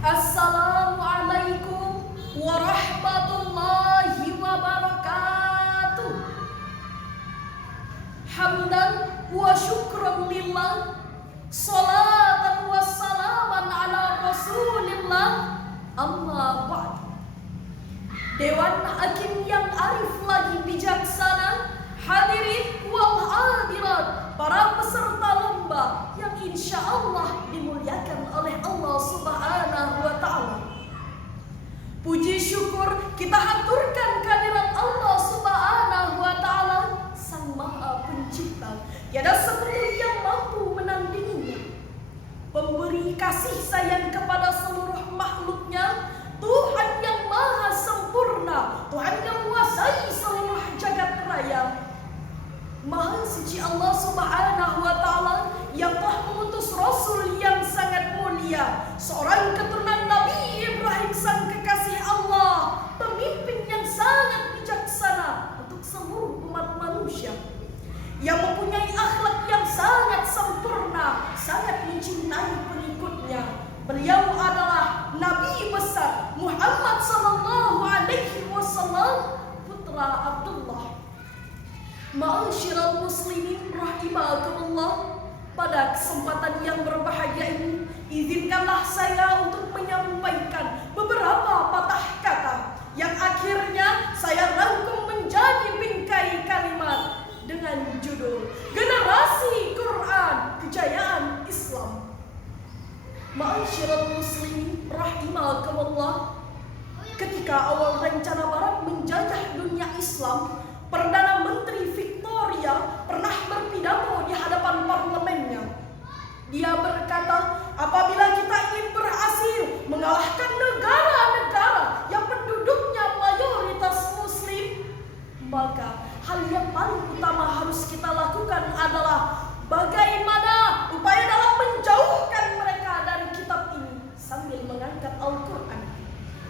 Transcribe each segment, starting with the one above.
Assalamualaikum warahmatullahi wabarakatuh. Hamdan wa syukran lillah, salatan wa salaman ala rasulillah, amma ba'd. Dewan Hakim yang arif lagi bijaksana, hadirin wal hadirat, para peserta lomba yang insya Allah dimuliakan oleh Allah Subhanahu wa Ta'ala. Puji syukur kita haturkan kehadirat Allah Subhanahu wa Ta'ala, Sang Maha Pencipta. Tiada sekutu yang mampu menandinginya. Pemberi kasih sayang kepada seluruh makhluknya, Tuhan yang maha sempurna, Tuhan yang menguasai seluruh jagat raya. Maha suci Allah Subhanahu wa Ta'ala yang telah mengutus Rasul yang sangat mulia, seorang keturunan Nabi Ibrahim sang kekasih Allah, pemimpin yang sangat bijaksana untuk seluruh umat manusia, yang mempunyai akhlak yang sangat sempurna, sangat mencintai pengikutnya. Beliau adalah Nabi besar Muhammad sallallahu alaihi wasallam, putra Abdullah. Ma'asyiral muslimin rahimakumullah, pada kesempatan yang berbahagia ini, izinkanlah saya untuk menyampaikan beberapa patah kata yang akhirnya saya rangkum menjadi bingkai kalimat dengan judul Generasi Quran Kejayaan Islam. Ma'asyiral muslimin rahimakumullah, ketika awal rencana Barat menjajah dunia Islam, Perdana Menteri Victoria pernah berpidato di hadapan parlemennya. Dia berkata, apabila kita ingin berhasil mengalahkan negara-negara yang penduduknya mayoritas muslim, maka hal yang paling utama harus kita lakukan adalah bagaimana upaya dalam menjauhkan mereka dari kitab ini sambil mengangkat Al-Quran,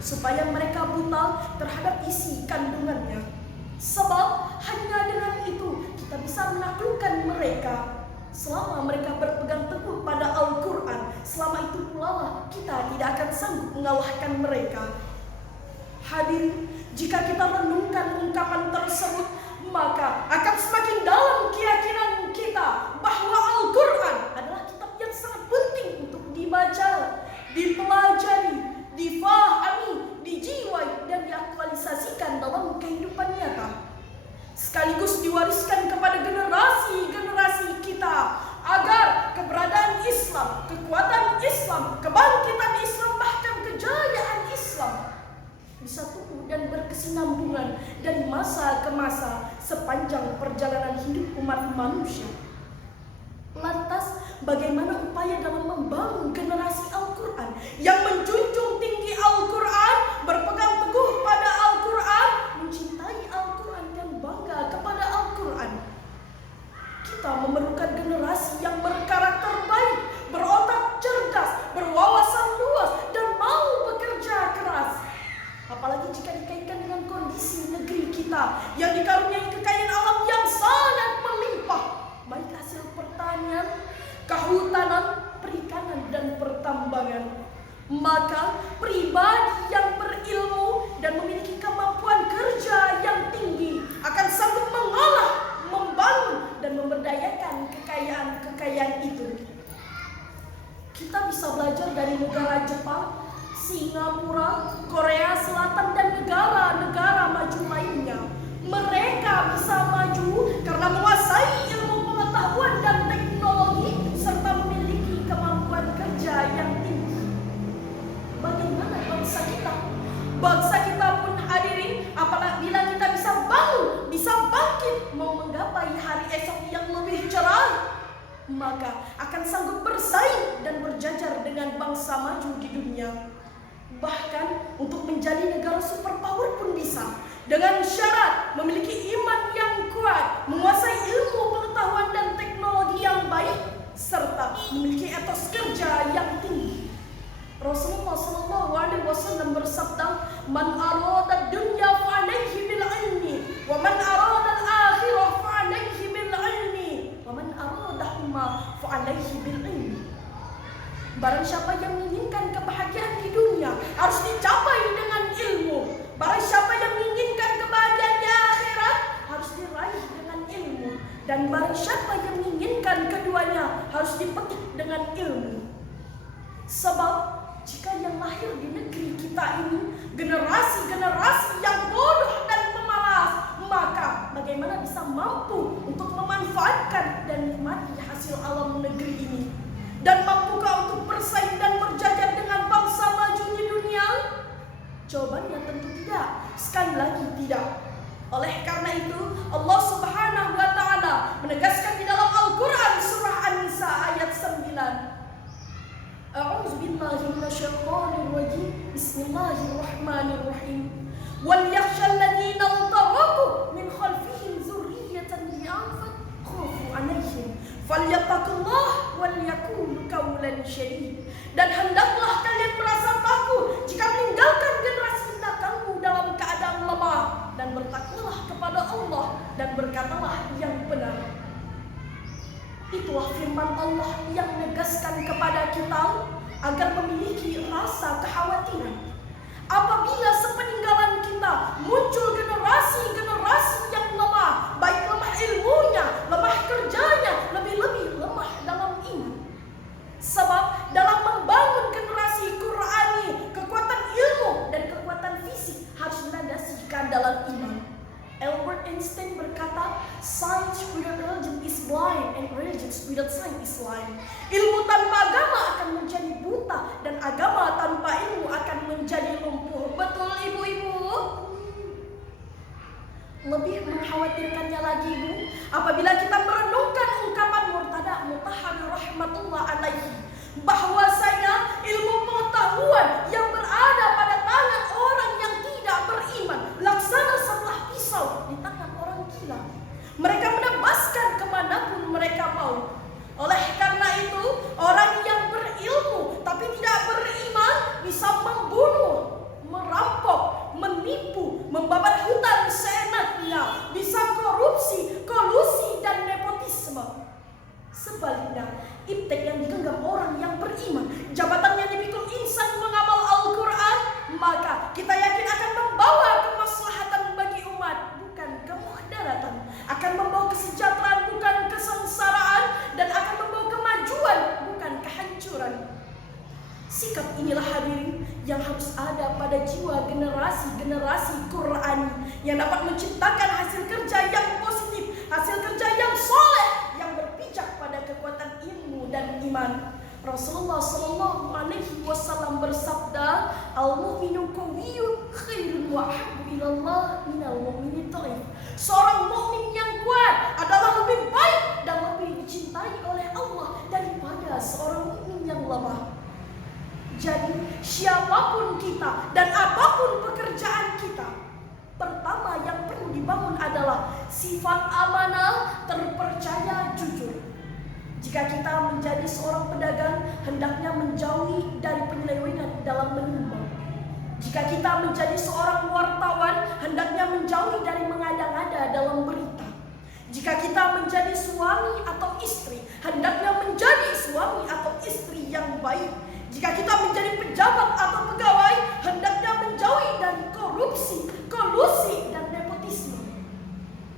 supaya mereka buta terhadap isi kandungannya. Sebab hanya dengan itu kita bisa menaklukkan mereka. Selama mereka berpegang teguh pada Al-Quran, selama itu pula lah kita tidak akan sanggup mengalahkan mereka. Hadirin, jika kita renungkan ungkapan tersebut, maka akan semakin dalam keyakinan kita bahwa Al-Quran adalah kitab yang sangat penting untuk dibaca, dipelajari, difahami, dijiwai, dan diaktualisasikan dalam kehidupan nyata, sekaligus diwariskan kepada generasi-generasi kita, agar keberadaan Islam, kekuatan Islam, kebangkitan Islam, bahkan kejayaan Islam bisa tumbuh dan berkesinambungan dari masa ke masa sepanjang perjalanan hidup umat manusia. Lantas, bagaimana upaya dalam membangun generasi Al-Quran yang menjunjung tinggi Al-Quran, berpegang teguh pada Al-Quran, mencintai Al-Quran, dan bangga kepada Al-Quran? Kita memerlukan generasi yang berkarakter baik, berotak cerdas, berwawasan luas, dan mau bekerja keras. Apalagi jika dikaitkan dengan kondisi negeri kita yang dikaruniai kekayaan alam yang sangat melimpah, baik hasil pertanian, kehutanan, perikanan, dan pertambangan. Maka pribadi yang berilmu dan memiliki kemampuan kerja yang tinggi akan sanggup mengolah, membangun, dan memberdayakan kekayaan itu. Kita bisa belajar dari negara Jepang, Singapura, Korea Selatan, dan negara-negara maju lainnya. Mereka bisa maju karena menguasai ilmu pengetahuan dan teknologi serta memiliki kemampuan kerja yang tinggi. Bagaimana bangsa kita? Bangsa kita pun, hadirin, apabila kita bisa bangun, bisa bangkit, mau menggapai hari esok yang lebih cerah, maka akan sanggup bersaing dan berjajar dengan bangsa maju di dunia. Bahkan untuk menjadi negara superpower pun bisa, dengan syarat memiliki iman yang kuat, menguasai ilmu pengetahuan dan teknologi yang baik, serta memiliki etos kerja yang tinggi. Rasulullah SAW bersabda, "Man arada dunya fa alaihi bil ilmi, wa man arada al-akhirah fa alaihi bil ilmi, wa man aradahuma fa alaihi bil ilmi." Barang siapa yang menginginkan kebahagiaan di dunia jika yang lahir di negeri kita ini generasi-generasi yang bodoh dan pemalas, maka bagaimana bisa mampu untuk memanfaatkan dan nikmati hasil alam negeri ini? Dan mampukah untuk bersaing dan berjajar dengan bangsa maju di dunia? Jawabannya tentu tidak. Sekali lagi tidak. Oleh karena itu, Allah Subhanahu wa taala menegaskan di dalam Al-Qur'an surah An-Nisa ayat 9. A'udzu billahi minasyaitonir rajim. Bismillahirrahmanirrahim. Wal yakhshal ladzina taraku min khalfihim dzurriyyatan dhi'afan khafu 'alaihim falyattaqullah wal yaqulu qawlan syadid. Dan hendaklah kalian merasa takut jika meninggalkan generasi belakangmu dalam keadaan lemah, dan bertakwalah kepada Allah dan berkatalah yang benar. Itulah firman Allah yang menegaskan kepada kita agar memiliki rasa kekhawatiran. Apabila sepeninggalan kita muncul generasi-generasi yang lemah, baik lemah ilmunya, lemah kerjanya, lebih-lebih lemah dalam iman. Sebab dalam membangun generasi Qur'ani, kekuatan ilmu dan kekuatan fisik harus dilandasikan dalam iman. Albert Einstein berkata, "Science without religion is blind, and religion without science is blind." Ilmu tanpa agama akan menjadi buta, dan agama tanpa ilmu akan menjadi lumpuh. Betul, ibu-ibu? Lebih mengkhawatirkannya lagi, Bu, apabila kita merenungkan ungkapan Murtada Mutahhari rahmatullah alaihi, bahwasanya ilmu pengetahuan yang berada pada tangan orang yang tidak beriman laksana sebelah pisau di tangan orang gila. Mereka menebaskan kemanapun mereka mau. Oleh karena itu, orang yang berilmu tapi tidak beriman bisa membunuh, merampok, menipu, membabat hutan seenaknya, bisa korupsi, kolusi, dan nepotisme. Sebaliknya, iptek yang digenggam orang yang beriman, jabatannya dipikul insan mengamal Al-Quran, maka kita yakin akan membawa kemaslahatan bagi umat, bukan kemuhdaratan, akan membawa kesejahteraan, bukan kesengsaraan, dan akan membawa kemajuan, bukan kehancuran. Sikap inilah hadirin yang harus ada pada jiwa generasi-generasi Qur'ani yang dapat menciptakan hasil kerja yang positif, hasil kerja yang soleh, yang berpijak pada kekuatan ilmu dan iman. Rasulullah Shallallahu Alaihi Wasallam bersabda, "Al-mu'minu qawiyyun khairun wa ahabbu ilallah minal mu'mini dhaif." Seorang mukmin yang kuat adalah lebih baik dan lebih dicintai oleh Allah daripada seorang mukmin yang lemah. Jadi, siapapun kita dan apapun pekerjaan kita, pertama yang perlu dibangun adalah sifat amanah, terpercaya, jujur. Jika kita menjadi seorang pedagang, hendaknya menjauhi dari penyelewengan dalam menyumbang. Jika kita menjadi seorang wartawan, hendaknya menjauhi dari mengada-ngada dalam berita. Jika kita menjadi suami atau istri, hendaknya menjadi suami atau istri yang baik. Jika kita menjadi pejabat atau pegawai, hendaknya menjauhi dari korupsi, kolusi, dan nepotisme.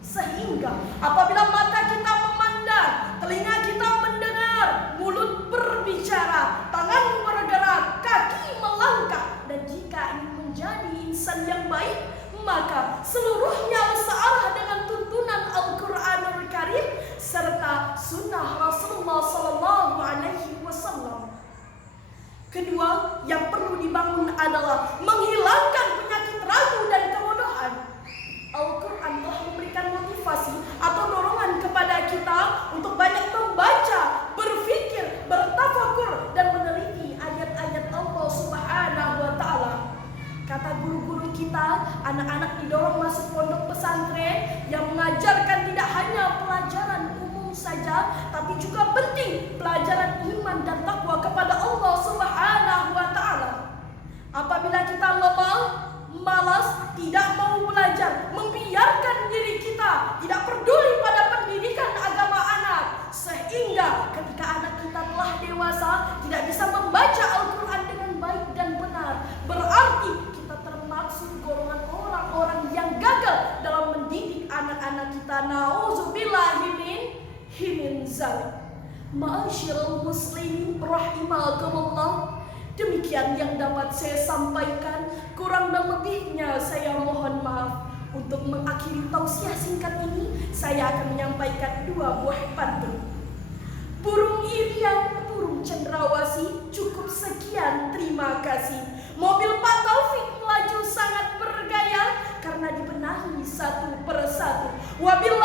Sehingga apabila mata kita memandang, telinga kita mendengar, mulut berbicara, tangan bergerak, kaki melangkah, dan jika ingin menjadi insan yang baik, maka seluruhnya searah dengan tuntunan Al-Quranul Karim serta sunnah Rasulullah Sallallahu Alaihi Wasallam. Kedua, yang perlu dibangun adalah menghilangkan penyakit ragu dan kebodohan. Al-Quran telah memberikan motivasi atau dorongan kepada kita untuk banyak membaca, berfikir, bertafakur, dan meneliti ayat-ayat Allah Subhanahu wa Ta'ala. Kata guru-guru kita, anak-anak didorong masuk pondok pesantren yang mengajarkan tidak hanya pelajaran umum saja, tapi juga penting pelajaran iman dan takwa kepada Allah Subhanahu wa Ta'ala. Apabila kita lemah, malas, tidak mau belajar, membiarkan diri kita, tidak peduli pada pendidikan agama anak, sehingga ketika anak kita telah dewasa tidak bisa membaca Al-Quran dengan baik dan benar, berarti kita termaksud golongan orang-orang yang gagal dalam mendidik anak-anak kita. Nauzubillahi min zalik. Ma'asyiral muslimin rahimakumullah. Demikian yang dapat saya sampaikan. Kurang dan lebihnya saya mohon maaf. Untuk mengakhiri tausiah singkat ini, saya akan menyampaikan 2 buah pantun. Burung irian, burung cendrawasih, cukup sekian, terima kasih. Mobil Pak Taufik melaju sangat bergaya karena dibenahi satu persatu. Wabillahi